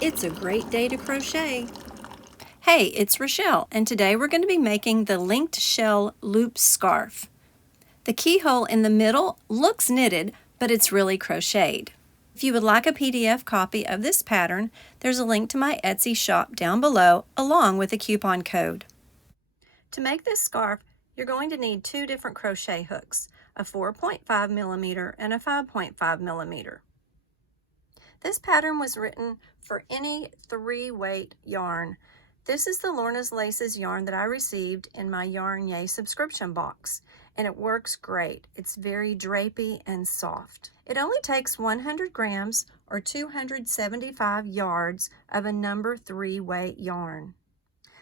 It's a great day to crochet. Hey, it's Rochelle, and today we're going to be making the linked shell loop scarf. The keyhole in the middle looks knitted, but it's really crocheted. If you would like a PDF copy of this pattern, there's a link to my Etsy shop down below, along with a coupon code. To make this scarf, you're going to need two different crochet hooks, a 4.5 millimeter and a 5.5 millimeter. This pattern was written for any 3-weight yarn. This is the Lorna's Laces yarn that I received in my Yarn Yay subscription box, and it works great. It's very drapey and soft. It only takes 100 grams or 275 yards of a number 3-weight yarn.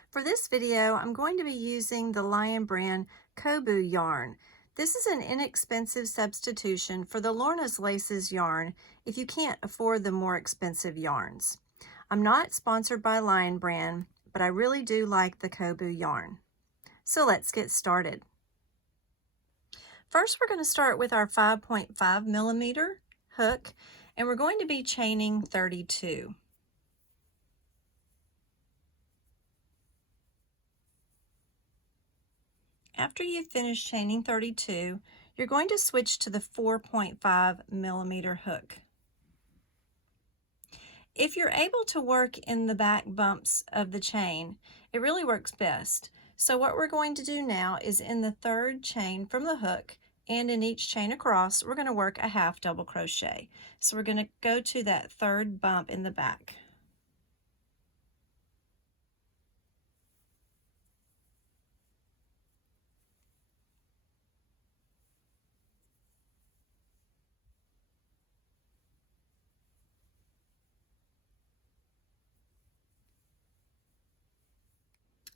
For this video, I'm going to be using the Lion brand Kobu yarn. This is an inexpensive substitution for the Lorna's Laces yarn if you can't afford the more expensive yarns. I'm not sponsored by Lion brand, but I really do like the Kobu yarn. So let's get started. First, we're going to start with our 5.5 millimeter hook, and we're going to be chaining 32. After you've finished chaining 32, you're going to switch to the 4.5 millimeter hook. If you're able to work in the back bumps of the chain, it really works best. So what we're going to do now is in the third chain from the hook and in each chain across, we're going to work a half double crochet. So we're going to go to that third bump in the back.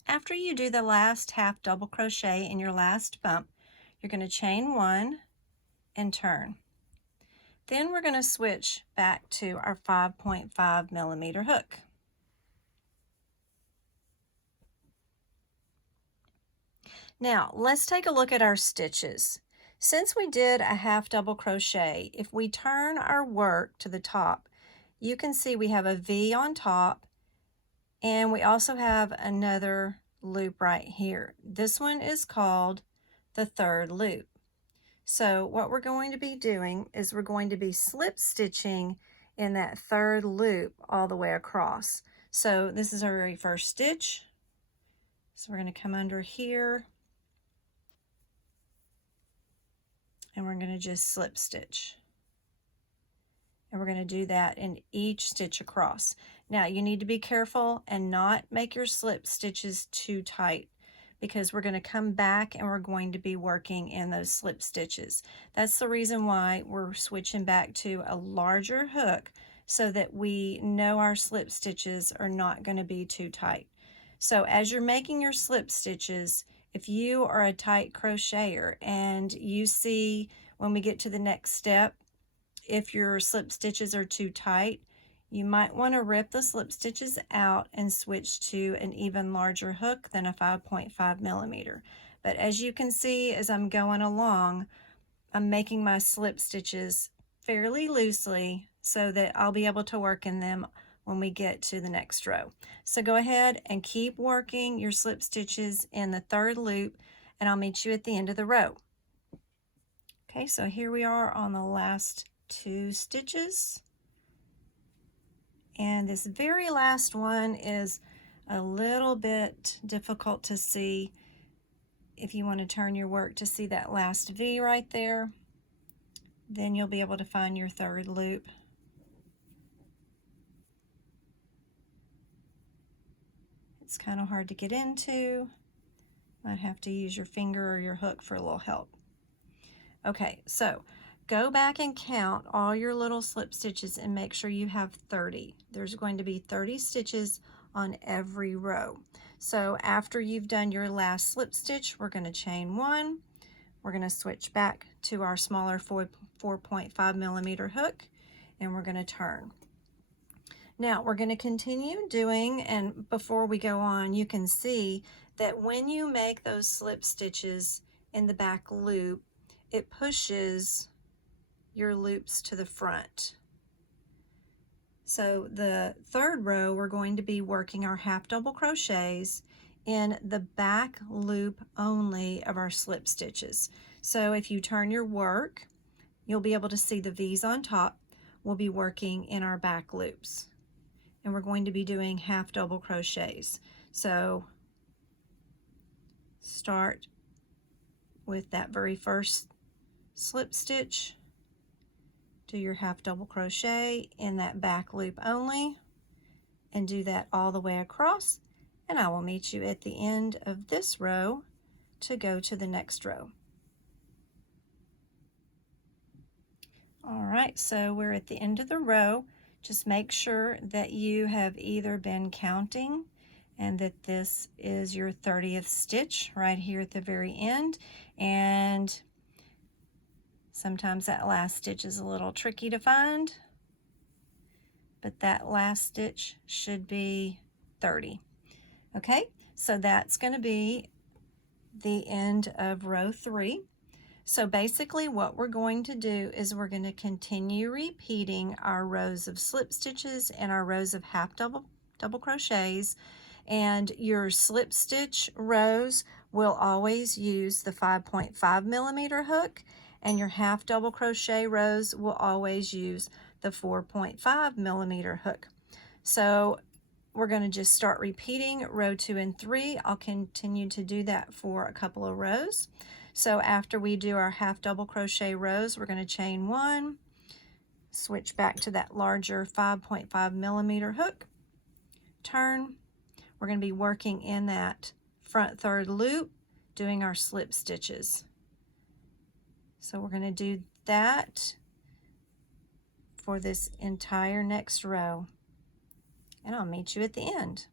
After you do the last half double crochet in your last bump, you're going to chain 1 and turn. Then we're going to switch back to our 5.5 millimeter hook. Now let's take a look at our stitches. Since we did a half double crochet, if we turn our work to the top, you can see we have a V on top, and we also have another loop right here. This one is called the third loop. So what we're going to be doing is we're going to be slip stitching in that third loop all the way across. So this is our very first stitch. So we're going to come under here, and we're going to just slip stitch. And we're going to do that in each stitch across. Now you need to be careful and not make your slip stitches too tight, because we're going to come back and we're going to be working in those slip stitches. That's the reason why we're switching back to a larger hook, so that we know our slip stitches are not going to be too tight. So as you're making your slip stitches, if you are a tight crocheter and you see when we get to the next step, if your slip stitches are too tight, you might want to rip the slip stitches out and switch to an even larger hook than a 5.5 millimeter. But as you can see, as I'm going along, I'm making my slip stitches fairly loosely so that I'll be able to work in them when we get to the next row. So go ahead and keep working your slip stitches in the third loop, and I'll meet you at the end of the row. Okay, so here we are on the last 2 stitches. And this very last one is a little bit difficult to see. If you want to turn your work to see that last V right there, then you'll be able to find your third loop. It's kind of hard to get into. Might have to use your finger or your hook for a little help. Okay, so go back and count all your little slip stitches and make sure you have 30. There's going to be 30 stitches on every row. So after you've done your last slip stitch, we're going to chain 1. We're going to switch back to our smaller 4.5 millimeter hook, and we're going to turn. Now we're going to continue doing, and before we go on, you can see that when you make those slip stitches in the back loop, it pushes your loops to the front. So the third row, we're going to be working our half double crochets in the back loop only of our slip stitches. So if you turn your work, you'll be able to see the V's on top. We'll be working in our back loops, and we're going to be doing half double crochets. So start with that very first slip stitch, do your half double crochet in that back loop only, and do that all the way across, and I will meet you at the end of this row to go to the next row. All right, so we're at the end of the row. Just make sure that you have either been counting and that this is your 30th stitch right here at the very end, and sometimes that last stitch is a little tricky to find, but that last stitch should be 30. Okay, so that's going to be the end of row 3. So basically what we're going to do is we're going to continue repeating our rows of slip stitches and our rows of half double crochets, and your slip stitch rows will always use the 5.5 millimeter hook, and your half double crochet rows will always use the 4.5 millimeter hook. So we're going to just start repeating row 2 and 3. I'll continue to do that for a couple of rows. So after we do our half double crochet rows, we're going to chain 1, switch back to that larger 5.5 millimeter hook, turn. We're going to be working in that front third loop, doing our slip stitches. So we're going to do that for this entire next row, and I'll meet you at the end.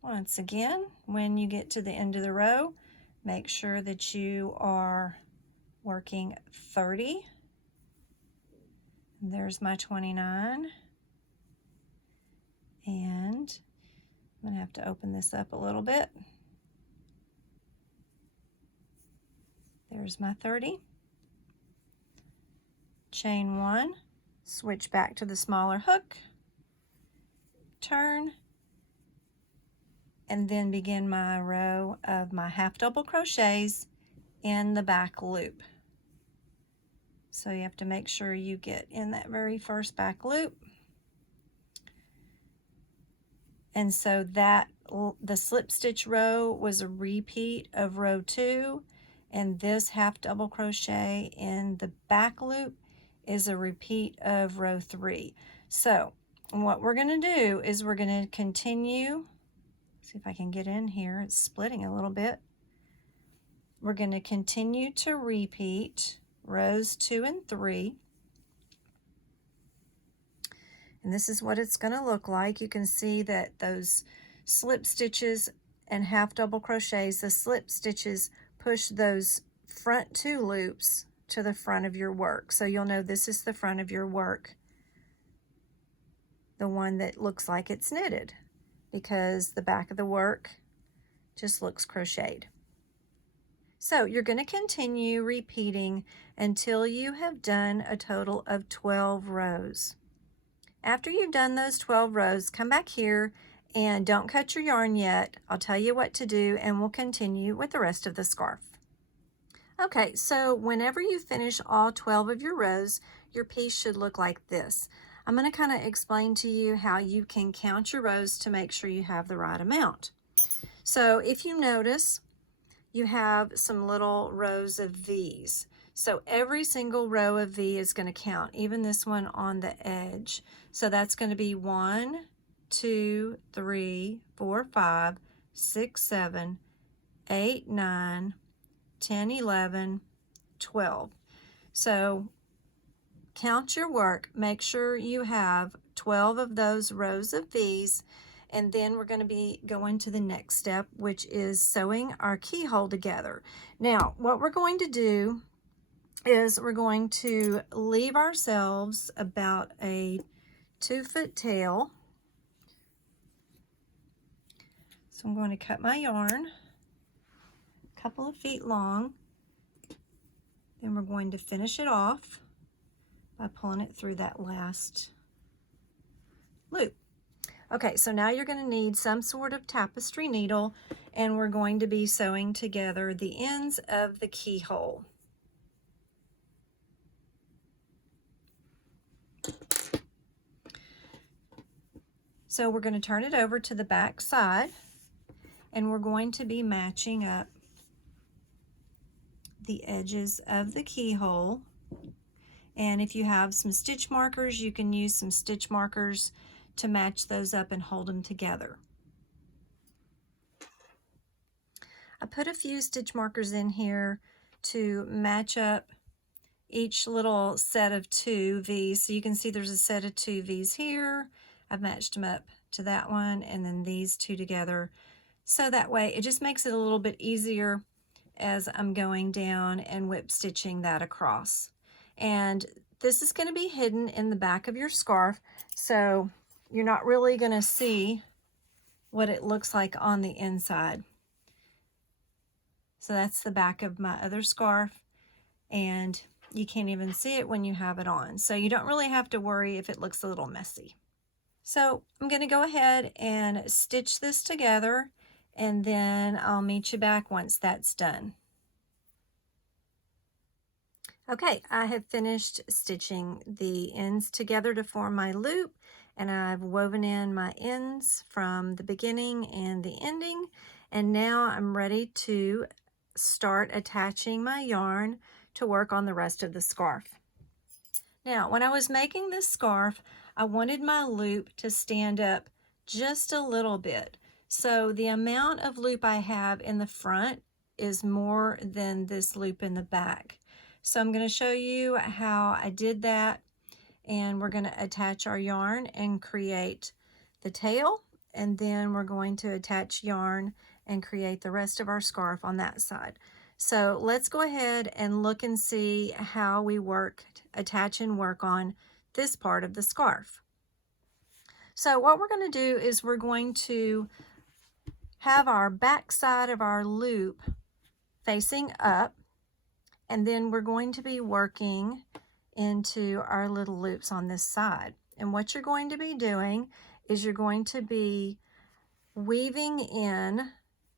Once again, when you get to the end of the row, make sure that you are working 30. There's my 29. And I'm going to have to open this up a little bit. There's my 30. Chain 1, switch back to the smaller hook, turn, and then begin my row of my half double crochets in the back loop. So you have to make sure you get in that very first back loop. And so that the slip stitch row was a repeat of row 2, and this half double crochet in the back loop is a repeat of row 3. So what we're going to do is we're going to continue. See if I can get in here. It's splitting a little bit. We're going to continue to repeat rows 2 and 3. And this is what it's going to look like. You can see that those slip stitches and half double crochets, the slip stitches push those front 2 loops to the front of your work. So you'll know this is the front of your work, the one that looks like it's knitted, because the back of the work just looks crocheted. So you're going to continue repeating until you have done a total of 12 rows. After you've done those 12 rows, come back here and don't cut your yarn yet. I'll tell you what to do and we'll continue with the rest of the scarf. Okay, so whenever you finish all 12 of your rows, your piece should look like this. I'm going to kind of explain to you how you can count your rows to make sure you have the right amount. So if you notice, you have some little rows of V's. So every single row of V is going to count, even this one on the edge. So that's going to be 1, 2, 3, 4, 5, 6, 7, 8, 9, 10, 11, 12. So count your work. Make sure you have 12 of those rows of V's, and then we're going to be going to the next step, which is sewing our keyhole together. Now, what we're going to do is we're going to leave ourselves about a 2-foot tail. So I'm going to cut my yarn a couple of feet long. Then we're going to finish it off by pulling it through that last loop. Okay, so now you're going to need some sort of tapestry needle, and we're going to be sewing together the ends of the keyhole. So we're going to turn it over to the back side, and we're going to be matching up the edges of the keyhole. And if you have some stitch markers, you can use some stitch markers to match those up and hold them together. I put a few stitch markers in here to match up each little set of 2 V's. So you can see there's a set of 2 V's here. I've matched them up to that one, and then these 2 together. So that way it just makes it a little bit easier as I'm going down and whip stitching that across. And this is going to be hidden in the back of your scarf, so you're not really going to see what it looks like on the inside. So that's the back of my other scarf, and you can't even see it when you have it on. So you don't really have to worry if it looks a little messy. So I'm going to go ahead and stitch this together, and then I'll meet you back once that's done. Okay, I have finished stitching the ends together to form my loop, and I've woven in my ends from the beginning and the ending, and now I'm ready to start attaching my yarn to work on the rest of the scarf. Now, when I was making this scarf, I wanted my loop to stand up just a little bit. So the amount of loop I have in the front is more than this loop in the back. So I'm going to show you how I did that, and we're going to attach our yarn and create the tail, and then we're going to attach yarn and create the rest of our scarf on that side. So let's go ahead and look and see how we attach and work on this part of the scarf. So what we're going to do is we're going to have our back side of our loop facing up, and then we're going to be working into our little loops on this side. And what you're going to be doing is you're going to be weaving in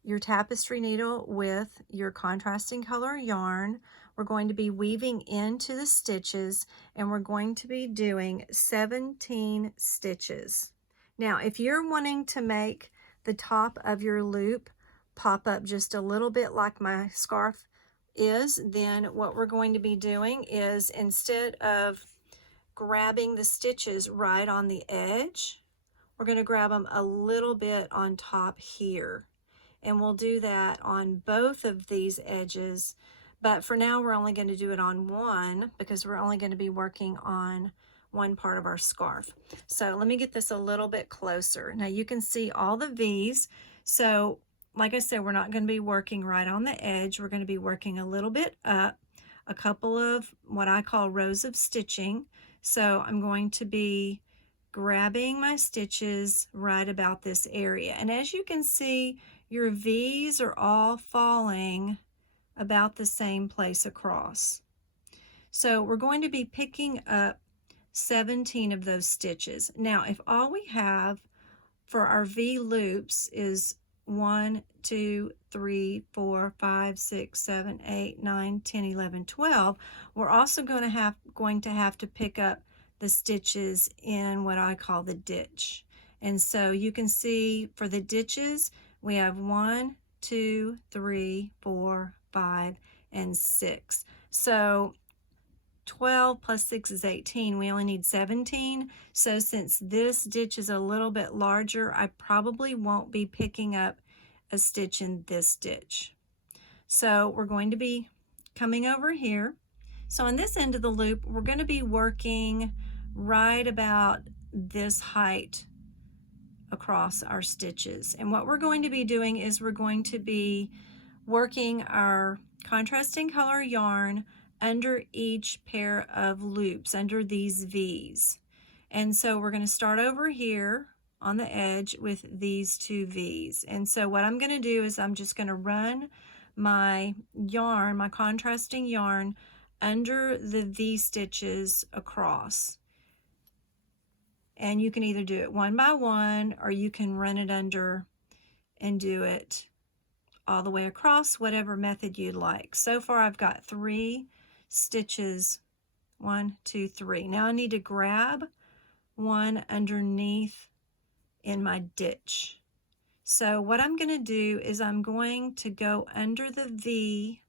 your tapestry needle with your contrasting color yarn. We're going to be weaving into the stitches, and we're going to be doing 17 stitches. Now, if you're wanting to make the top of your loop pop up just a little bit like my scarf is, then what we're going to be doing is, instead of grabbing the stitches right on the edge, we're going to grab them a little bit on top here. And we'll do that on both of these edges, but for now we're only going to do it on one because we're only going to be working on one part of our scarf. So let me get this a little bit closer. Now you can see all the V's. So like I said, we're not going to be working right on the edge. We're going to be working a little bit up, a couple of what I call rows of stitching. So I'm going to be grabbing my stitches right about this area. And as you can see, your V's are all falling about the same place across. So we're going to be picking up 17 of those stitches. Now, if all we have for our V loops is 1, 2, 3, 4, 5, 6, 7, 8, 9, 10, 11, 12, we're also going to have to pick up the stitches in what I call the ditch. And so you can see for the ditches, we have 1, 2, 3, 4, 5, and 6. So 12 plus 6 is 18. We only need 17. So since this ditch is a little bit larger, I probably won't be picking up a stitch in this stitch. So we're going to be coming over here. So on this end of the loop, we're going to be working right about this height across our stitches. And what we're going to be doing is we're going to be working our contrasting color yarn under each pair of loops, under these V's. And so we're going to start over here on the edge with these 2 V's. And so what I'm going to do is I'm just going to run my yarn, my contrasting yarn, under the V stitches across. And you can either do it one by one, or you can run it under and do it all the way across, whatever method you'd like. So far I've got 3 stitches, 1, 2, 3. Now I need to grab one underneath in my ditch. So what I'm going to do is I'm going to go under the V.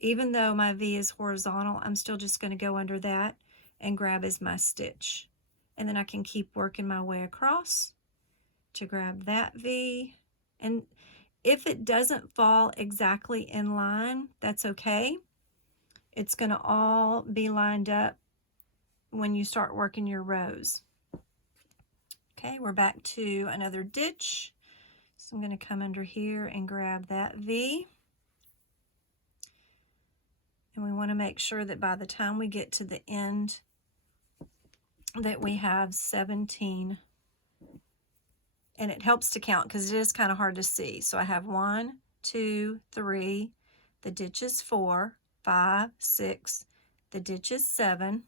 Even though my V is horizontal, I'm still just going to go under that and grab as my stitch. And then I can keep working my way across to grab that V. And if it doesn't fall exactly in line, that's okay. It's going to all be lined up when you start working your rows. Okay, we're back to another ditch. So I'm going to come under here and grab that V. And we want to make sure that by the time we get to the end that we have 17. And it helps to count because it is kind of hard to see. So I have 1, 2, 3, the ditch is 4, 5, 6, the ditch is 7.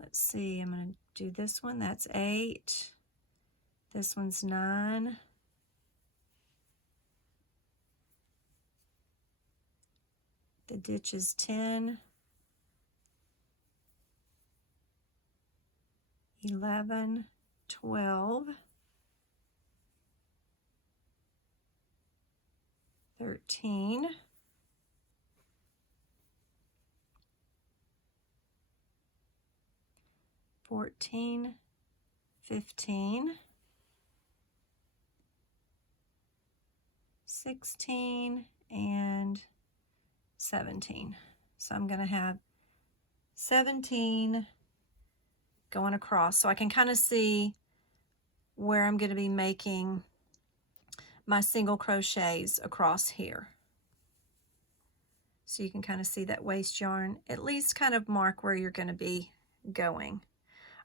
Let's see, I'm going to do this one, that's 8. This one's 9. The ditch is 10. 11, 12, 13, 14, 15, 16, and 17. So I'm going to have 17 going across, so I can kind of see where I'm going to be making my single crochets across here. So you can kind of see that waste yarn, at least kind of mark where you're going to be going.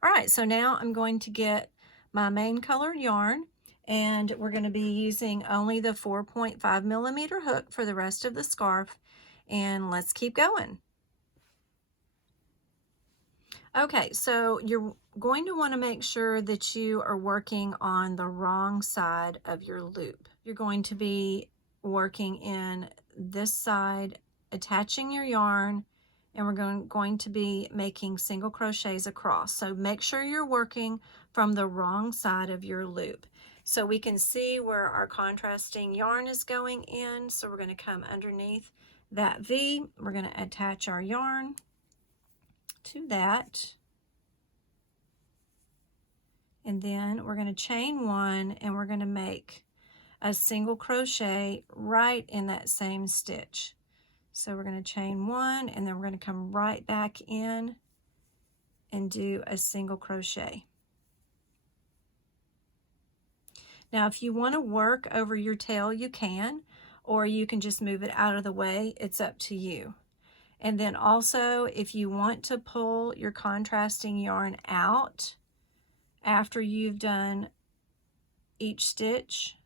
All right, so now I'm going to get my main colored yarn, and we're going to be using only the 4.5 millimeter hook for the rest of the scarf, and let's keep going. Okay, so you're going to want to make sure that you are working on the wrong side of your loop. You're going to be working in this side, attaching your yarn, and we're going to be making single crochets across. So make sure you're working from the wrong side of your loop. So we can see where our contrasting yarn is going in. So we're going to come underneath that V. We're going to attach our yarn to that, and then we're going to chain 1, and we're going to make a single crochet right in that same stitch. So we're going to chain 1, and then we're going to come right back in and do a single crochet. Now if you want to work over your tail, you can, or you can just move it out of the way. It's up to you. And then also, if you want to pull your contrasting yarn out after you've done each stitch,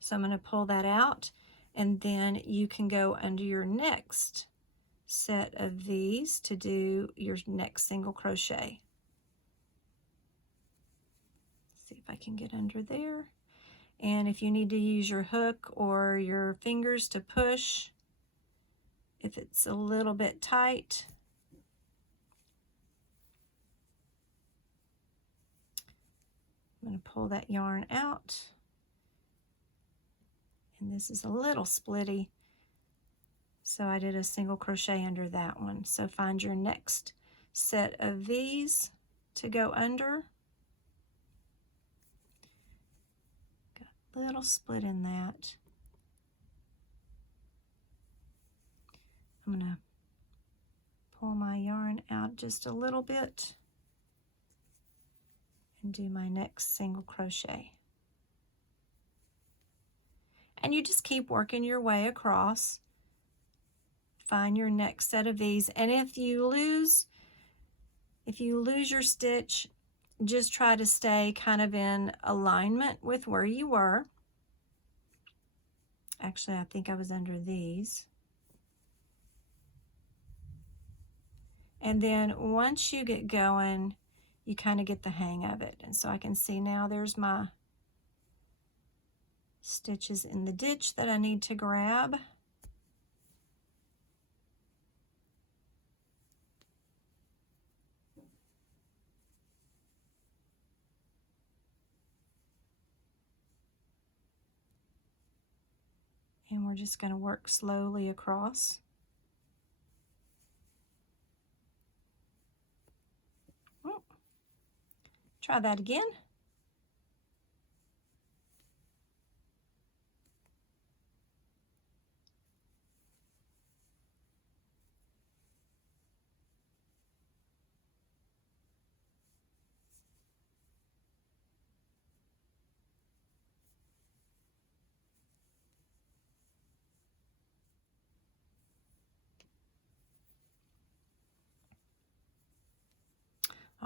so I'm going to pull that out, and then you can go under your next set of these to do your next single crochet. See if I can get under there. And if you need to use your hook or your fingers to push, if it's a little bit tight, I'm going to pull that yarn out. And this is a little splitty, so I did a single crochet under that one. So find your next set of these to go under. Got a little split in that. I'm going to pull my yarn out just a little bit and do my next single crochet. And you just keep working your way across. Find your next set of these, and if you lose your stitch, just try to stay kind of in alignment with where you were. Actually, I think I was under these. And then once you get going, you kind of get the hang of it. And so I can see now there's my stitches in the ditch that I need to grab. And we're just going to work slowly across. Oh, try that again.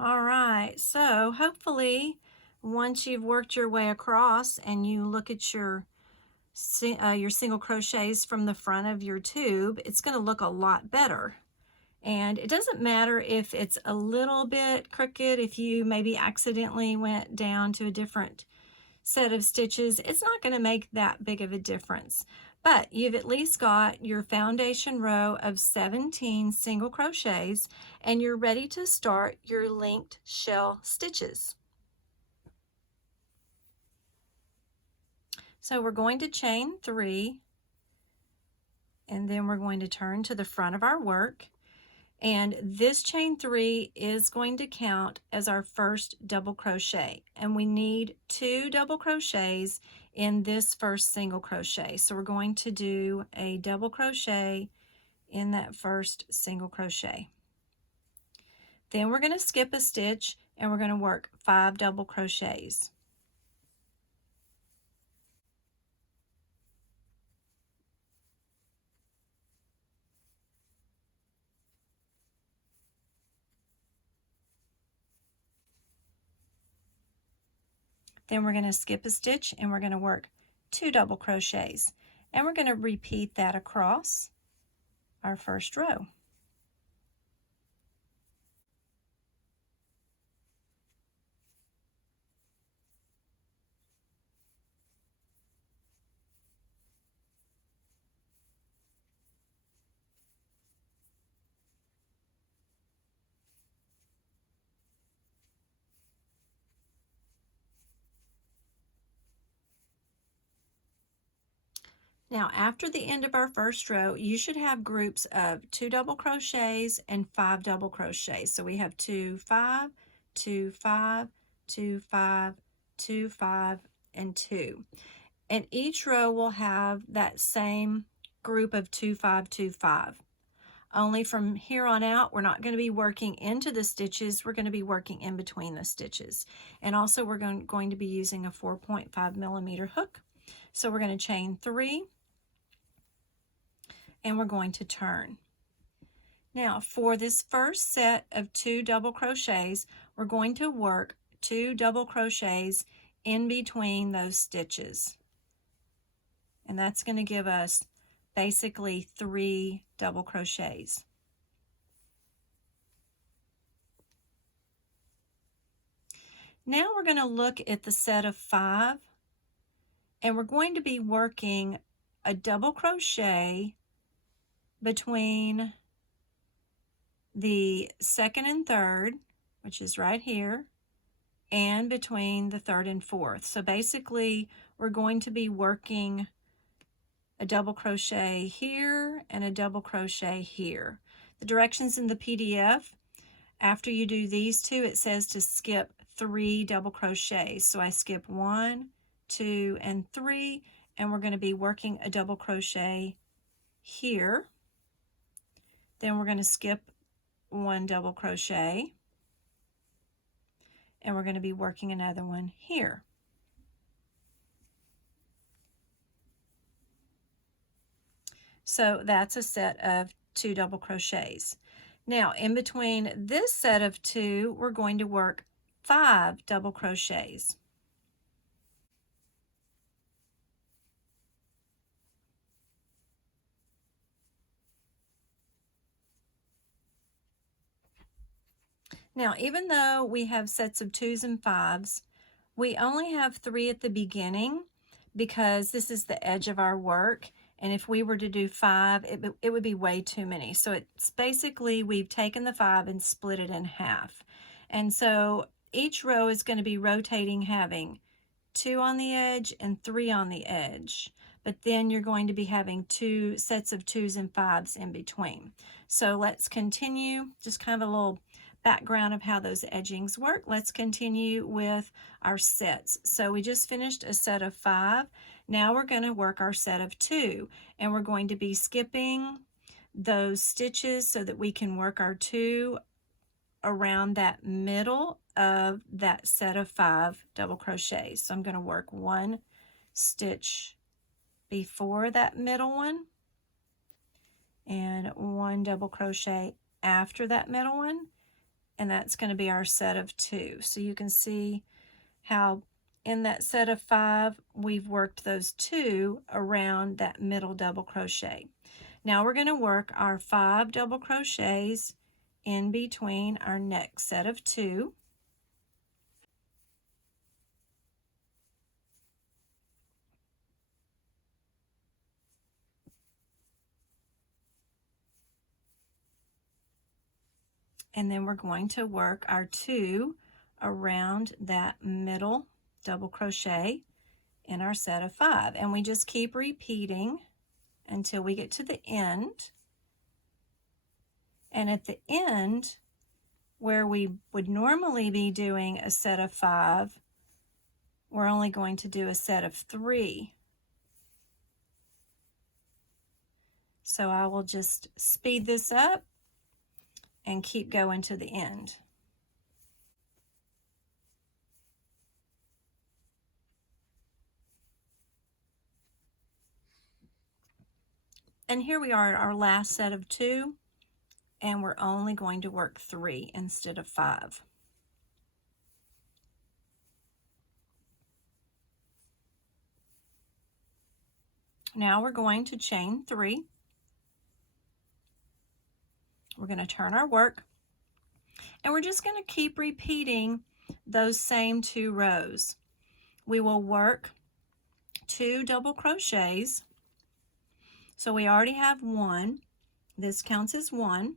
All right, so hopefully once you've worked your way across and you look at your single crochets from the front of your tube, it's going to look a lot better. And it doesn't matter if it's a little bit crooked, if you maybe accidentally went down to a different set of stitches, it's not going to make that big of a difference. But you've at least got your foundation row of 17 single crochets and you're ready to start your linked shell stitches. So we're going to chain 3 and then we're going to turn to the front of our work, and this chain 3 is going to count as our first double crochet, and we need 2 double crochets in this first single crochet. So we're going to do a double crochet in that first single crochet. Then we're going to skip a stitch and we're going to work 5 double crochets. Then we're going to skip a stitch and we're going to work 2 double crochets, and we're going to repeat that across our first row. Now, after the end of our first row, you should have groups of 2 double crochets and 5 double crochets. So we have 2, 5, 2, 5, 2, 5, 2, 5, and 2. And each row will have that same group of 2, 5, 2, 5. Only from here on out, we're not going to be working into the stitches. We're going to be working in between the stitches. And also, we're going to be using a 4.5 millimeter hook. So we're going to chain 3. And we're going to turn. Now for this first set of 2 double crochets, we're going to work 2 double crochets in between those stitches. And that's going to give us basically 3 double crochets. Now we're going to look at the set of 5, and we're going to be working a double crochet between the second and third, which is right here, and between the third and fourth. So basically, we're going to be working a double crochet here and a double crochet here. The directions in the PDF, after you do these 2, it says to skip 3 double crochets. So I skip 1, 2, and 3, and we're going to be working a double crochet here. Then we're going to skip 1 double crochet, and we're going to be working another one here. So that's a set of 2 double crochets. Now in between this set of 2, we're going to work 5 double crochets. Now, even though we have sets of 2s and 5s, we only have 3 at the beginning because this is the edge of our work. And if we were to do 5, it would be way too many. So it's basically, we've taken the 5 and split it in half. And so each row is going to be rotating, having 2 on the edge and 3 on the edge. But then you're going to be having 2 sets of 2s and 5s in between. So let's continue, just kind of a little background of how those edgings work. Let's continue with our sets. So we just finished a set of 5. Now we're going to work our set of 2, and we're going to be skipping those stitches so that we can work our 2 around that middle of that set of 5 double crochets. So I'm going to work 1 stitch before that middle one and 1 double crochet after that middle one, and that's going to be our set of 2. So you can see how in that set of 5 we've worked those 2 around that middle double crochet. Now we're going to work our 5 double crochets in between our next set of 2. And then we're going to work our 2 around that middle double crochet in our set of 5. And we just keep repeating until we get to the end. And at the end, where we would normally be doing a set of 5, we're only going to do a set of 3. So I will just speed this up and keep going to the end. And here we are at our last set of 2, and we're only going to work 3 instead of 5. Now we're going to chain 3. We're going to turn our work, and we're just going to keep repeating those same 2 rows. We will work 2 double crochets. So we already have 1. This counts as 1.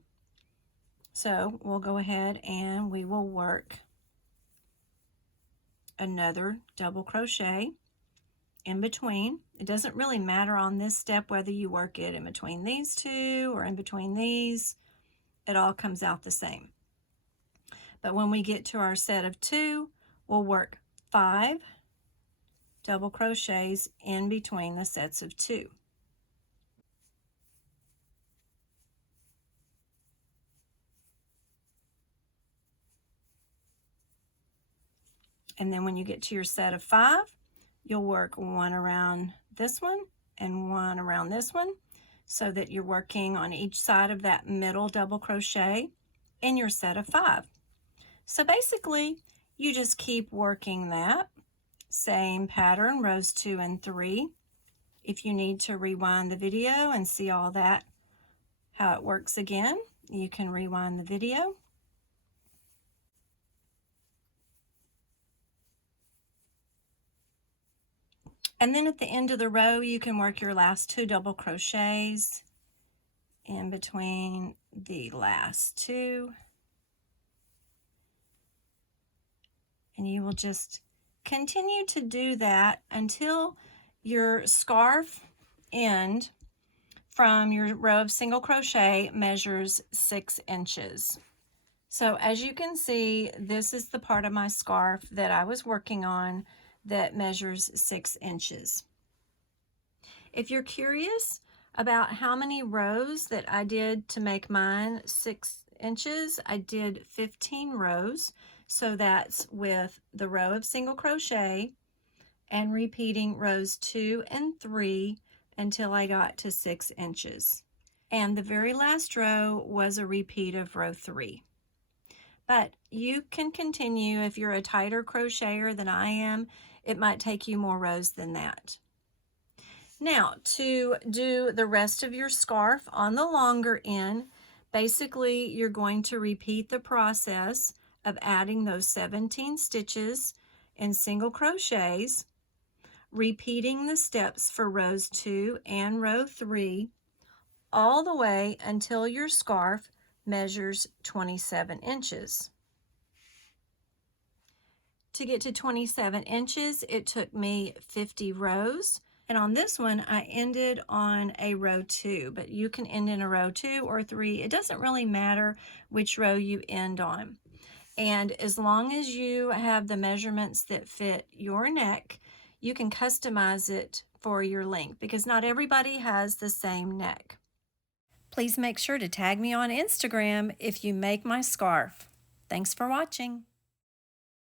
So we'll go ahead and we will work another double crochet in between. It doesn't really matter on this step whether you work it in between these 2 or in between these. It all comes out the same. But when we get to our set of 2, we'll work 5 double crochets in between the sets of 2. And then when you get to your set of 5, you'll work 1 around this one and 1 around this one, so that you're working on each side of that middle double crochet in your set of 5. So basically, you just keep working that same pattern, rows 2 and 3. If you need to rewind the video and see all that, how it works again, you can rewind the video. And then at the end of the row, you can work your last 2 double crochets in between the last 2. And you will just continue to do that until your scarf end from your row of single crochet measures 6 inches. So as you can see, this is the part of my scarf that I was working on that measures 6 inches. If you're curious about how many rows that I did to make mine 6 inches, I did 15 rows. So that's with the row of single crochet and repeating rows 2 and 3 until I got to 6 inches. And the very last row was a repeat of row 3. But you can continue. If you're a tighter crocheter than I am, it might take you more rows than that. Now, to do the rest of your scarf on the longer end, basically you're going to repeat the process of adding those 17 stitches in single crochets, repeating the steps for rows 2 and row 3 all the way until your scarf measures 27 inches. To get to 27 inches, it took me 50 rows. And on this one, I ended on a row 2, but you can end in a row 2 or 3. It doesn't really matter which row you end on. And as long as you have the measurements that fit your neck, you can customize it for your length because not everybody has the same neck. Please make sure to tag me on Instagram if you make my scarf. Thanks for watching.